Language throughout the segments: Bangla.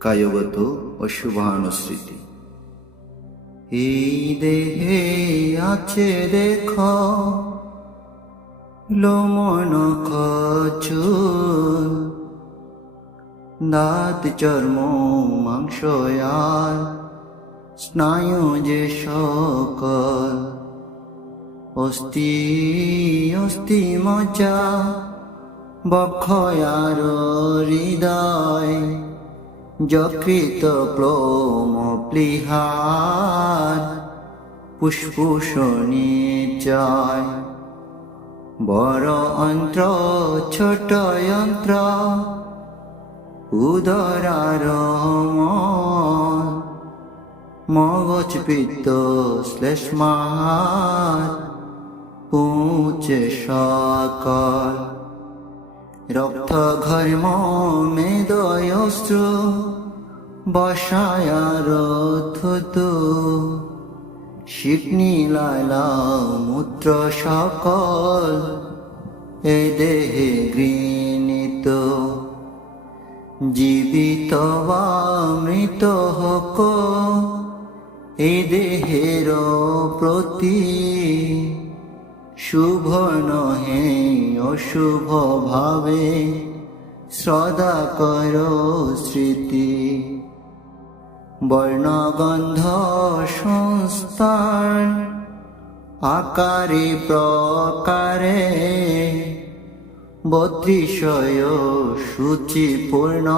কায়গত অশুভানুস্মৃতি এই দেহে আছে দেখ, লোমন চুল দাঁত, চর্ম, মাংস আর স্নায়ু যে সকল। অস্থি অস্থি মজা বক্ষয়ার হৃদয়। যকৃত ক্লোম প্লিহার পুষ্পুষণী চায়। বড় অন্ত্র, ছোট যন্ত্র, উদরার মগজ পিত্ত শ্লেষ্মার, পুঁচে সকল। রক্ত ঘর্ম মেদয়স্ত্র বসায়ার থুতু শিকনি লালা মূত্র সকল, এ দেহে গৃহীত জীবিত বা মৃত হক, এ দেহের প্রতি শুভ নহে, অশুভ ভাবে, শ্রদ্ধা কর স্মৃতি। বর্ণগন্ধ সংস্থান, আকারে প্রকারে বত্রিশয় সূচিপূর্ণ,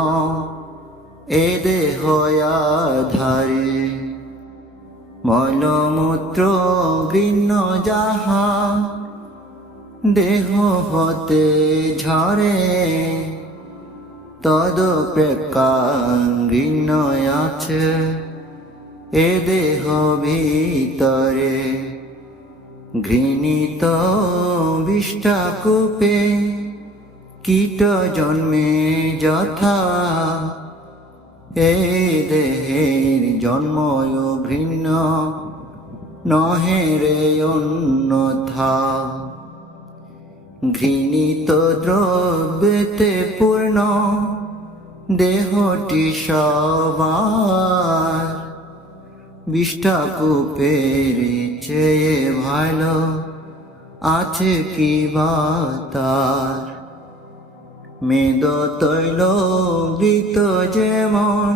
এ দেহয়াধারে মলমূত্র গৃণ যাহা, দেহ হতে ঝরে তদপ্রেকাঙ্গিন আছে এ দেহ ভিতরে। ঘৃণিত বিষ্টাকূপে কীট জন্মে যথা এ দেহের জন্ময় ঘৃণ্য নহে রে অন্যথা। ঘৃণিত দ্রব্যতে পূর্ণ, দেহটি সবার। বিষ্টাকূপের চেয়ে ভালো আছে কি বা তার? মেদ তৈল বৃত যেমন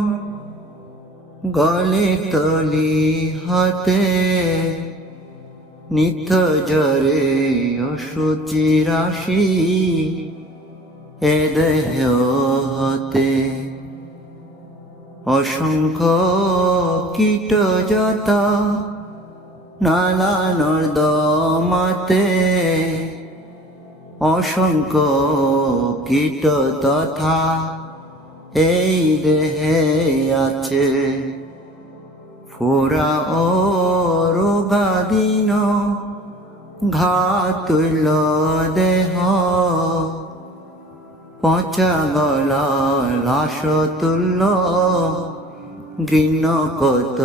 গলে তলি হাতে, নিত্য জরে অসুচি রাশি এ দেহ হতে। অসংখ্য কীট যত নালা নর্দমাতে অসংখ্য কীট তথা এই দেহে আছে। ফোরা ও রোগাদীন ঘাতুল দেহ, পচা গলা লাশ তুল্য ঘৃণ কত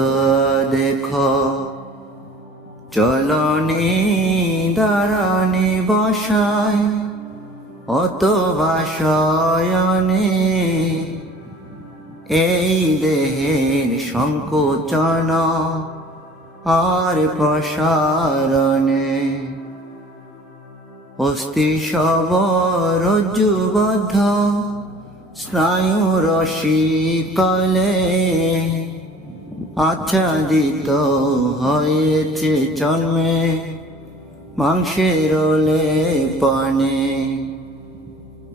দেখ চলনে দাঁড়ানে বসায়, অথবা শয়নে। এই দেহের সংকোচন আর প্রসারণে। অস্থি সবরজ্জুবদ্ধ স্নায়ু রশি কলে আচ্ছাদিত হয়েছে জন্মে, মাংসের লেপনে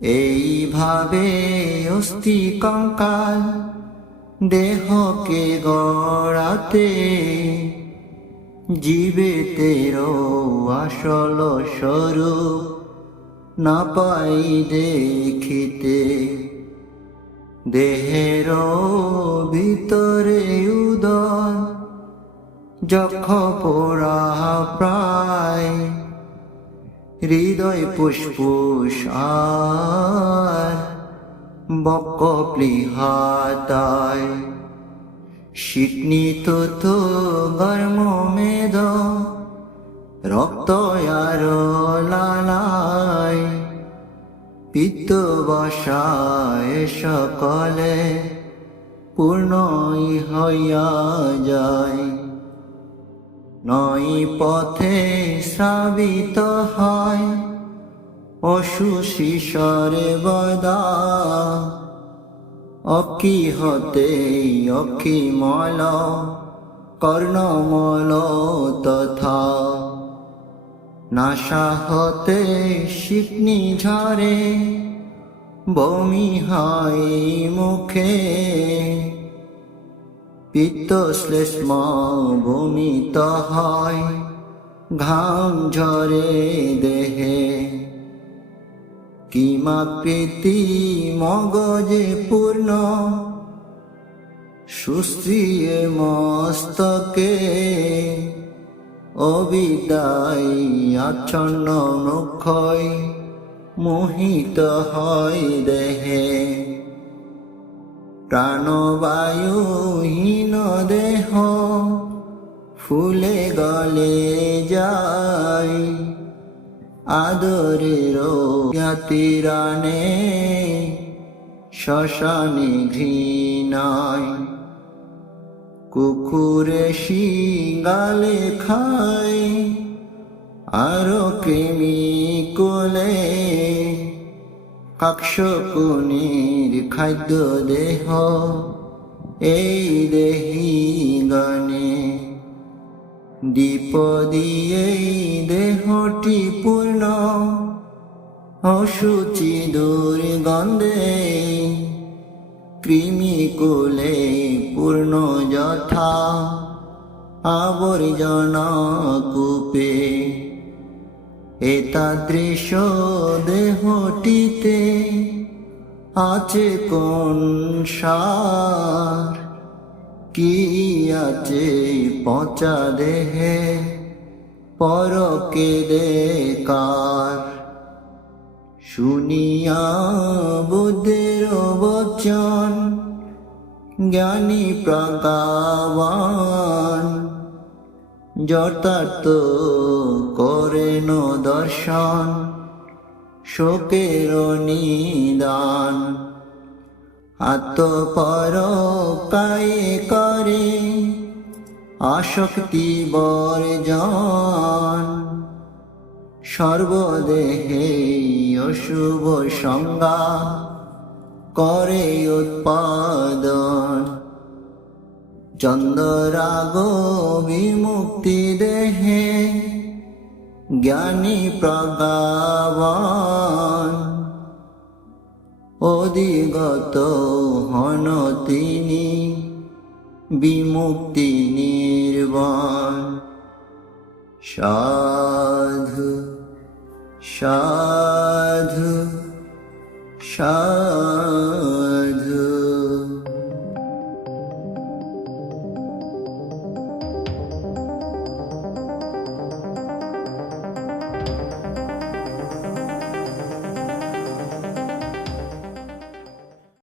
এইভাবে অস্থি কঙ্কাল দেহকে গড়াতে জীবেতেরও আসল স্বরূপ না পাই দেখিতে। দেহের ভিতরে উদর যক্ষ পোড়া প্রায় হৃদয় পুষ্পুষ আর প্লিহাতায় শিকনিত তো গর্ম মেদ, রক্ত আর লালায়। পিত্ত বসায় সকলে পূর্ণই হইয়া যায়। নয় পথে শ্রাবিত হয়। পশু শিশরে বদা। অকি হতে অকি মল। কর্ণমল তথা। নাশা হতে শিকনি ঝরে। বমি হয় মুখে। পিত্ত শ্লেষ্ম ভূমিত হয়, ঘাম ঝরে দেহে। কিমাকৃতি মগজে পূর্ণ সুশ্রিয়ে মস্তকে অবিদায় আচ্ছন্ন মুখয় মোহিত হয় দেহে। প্রাণবায়ুহীন দেহ ফুলে গলে যায়। আদরের জ্ঞাতিরানে শ্মশানে ঘৃণায়। কুকুরে শিগালে খায় আরও কৃমি কাক্ষকুনির খাদ্য দেহ, এই দেহি গণে দীপ দিয়ে দেহটি পূর্ণ অসুচি দুর্গন্ধে। কৃমি কোলে পূর্ণ যথা, আবর্জনা কূপে এতাদৃশ দেহটিতে আছে কোন সার? কি আছে পচা দেহে? পরকে দেকার। শুনিয়া বুদ্ধের বচন, জ্ঞানী প্রজ্ঞাবান। যথার্থ করেন দর্শন, শোকের নিদান। আত্মপর কায়ে করে আসক্তি বর্জন। সর্বদেহে অশুভ সংজ্ঞা করে উৎপাদন। চন্দ্রাগ বিমুক্তি দেহে জ্ঞানী প্রজ্ঞাবান। অধিগত হন তিনি বিমুক্তি নির্বাণ। সাধু সাধু সাধু।